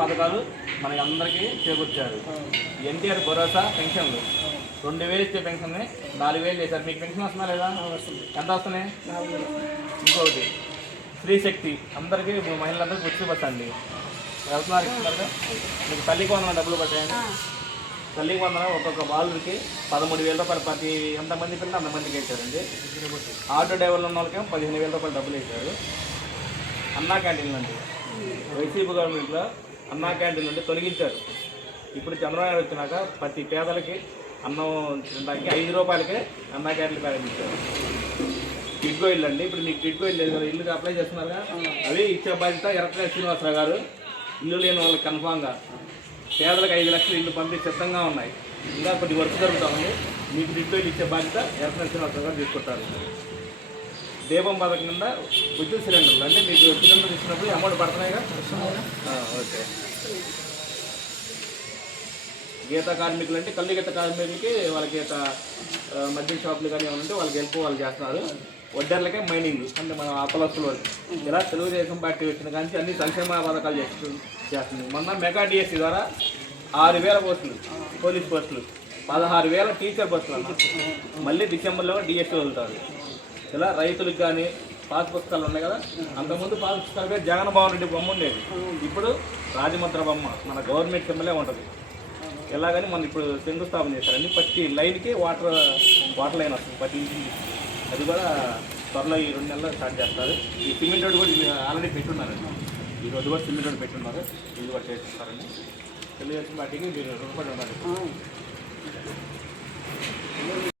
పథకాలు మనకి అందరికీ చేకూర్చారు. ఎన్టీఆర్ భరోసా పెన్షన్లు 2000 ఇచ్చే పెన్షన్ 4000 చేశారు. మీకు పెన్షన్ వస్తుందా లేదా? ఎంత వస్తున్నాయి? ఇంకొకటి స్త్రీ శక్తి అందరికీ మహిళలందరికీ ఉచిత బస్ అండి. వెళ్తున్నారు ఇస్తున్నారుగా. మీకు తల్లికి వందన డబ్బులు పట్టాయండి. తల్లికి వందన ఒక్కొక్క బాలుడికి 13,000 రూపాయలు ప్రతి ఎంతమంది పిల్లలు అంతమందికి వేశారండి. ఆటో డ్రైవర్లు ఉన్న వాళ్ళకేమో 15,000 రూపాయలు డబ్బులు వేశారు. అన్నా క్యాంటీన్లు అండి వైసీపీ గవర్నమెంట్లో అన్నా క్యాంటీన్లు అంటే తొలగించారు. ఇప్పుడు చంద్రబాబు నాయుడు వచ్చినాక ప్రతి పేదలకి అన్నం తినడానికి 5 రూపాయలకే అన్నా క్యాంటీన్లు ప్రారంభించారు. కిడ్గో ఇల్లు అండి. ఇప్పుడు మీకు కిడ్గో ఇల్లు లేదు కదా, ఇల్లుకి అప్లై చేస్తున్నారుగా, అవి ఇచ్చే బాధ్యత ఎర్రపల్లి శ్రీనివాసరావు గారు. ఇల్లు లేని వాళ్ళకి కన్ఫామ్గా పేదలకు 5 లక్షలు ఇల్లు పంపి సిద్ధంగా ఉన్నాయి. ఇంకా కొద్ది వర్క్ జరుగుతూ ఉంది. మీకు కిడ్గో ఇల్లు ఇచ్చే బాధ్యత ఎర్రపల్లి శ్రీనివాసరావు గారు తీసుకుంటారు. దీపం పథకం కింద విద్యుత్ సిలిండర్లు అంటే మీకు సిలిండర్ ఇచ్చినప్పుడు అమౌంట్ పడుతున్నాయిగా. ఓకే. గీత కార్మికులు అంటే కళ్ళు గీత కార్మికులకి వాళ్ళకి మద్యం షాపులు కానీ ఏమంటే వాళ్ళకి హెల్ప్ వాళ్ళు చేస్తున్నారు. వడ్డర్లకే మైనింగ్ అంటే మన అప్పలస్తులు ఇలా తెలుగుదేశం పార్టీ వచ్చిన కానీ అన్ని సంక్షేమ పథకాలు చేస్తుంది. మొన్న మెగా డిఎస్సీ ద్వారా 6,000 పోస్టులు పోలీస్ పోస్టులు, 16,000 టీచర్ పోస్టులు అన్న. మళ్ళీ డిసెంబర్లో డిఎస్సీ వదులుతారు. ఇలా రైతులకు కానీ పాస్ పుస్తకాలు ఉన్నాయి కదా, అంతకుముందు పాస్ పుస్తకాలుగా జగన్మోహన్ రెడ్డి బొమ్మ ఉండేది. ఇప్పుడు రాజముద్ర బొమ్మ మన గవర్నమెంట్ సింబలే ఉంటుంది. ఎలాగని మనం ఇప్పుడు శంకుస్థాపన చేశారండి. ప్రతి లైన్కి వాటర్ లైన్ వస్తుంది ప్రతి ఇంటికి. అది కూడా త్వరలో ఈ 2 నెలల్లో స్టార్ట్ చేస్తారు. ఈ సిమెంట్ రోడ్ కూడా ఆల్రెడీ పెట్టున్నారండి. ఈ రోజు కూడా సిమెంట్ రోడ్ పెట్టున్నారు. ఇది కూడా చేస్తారండి. తెలుగుదేశం పార్టీకి మీరు రుణపడి ఉన్నారు.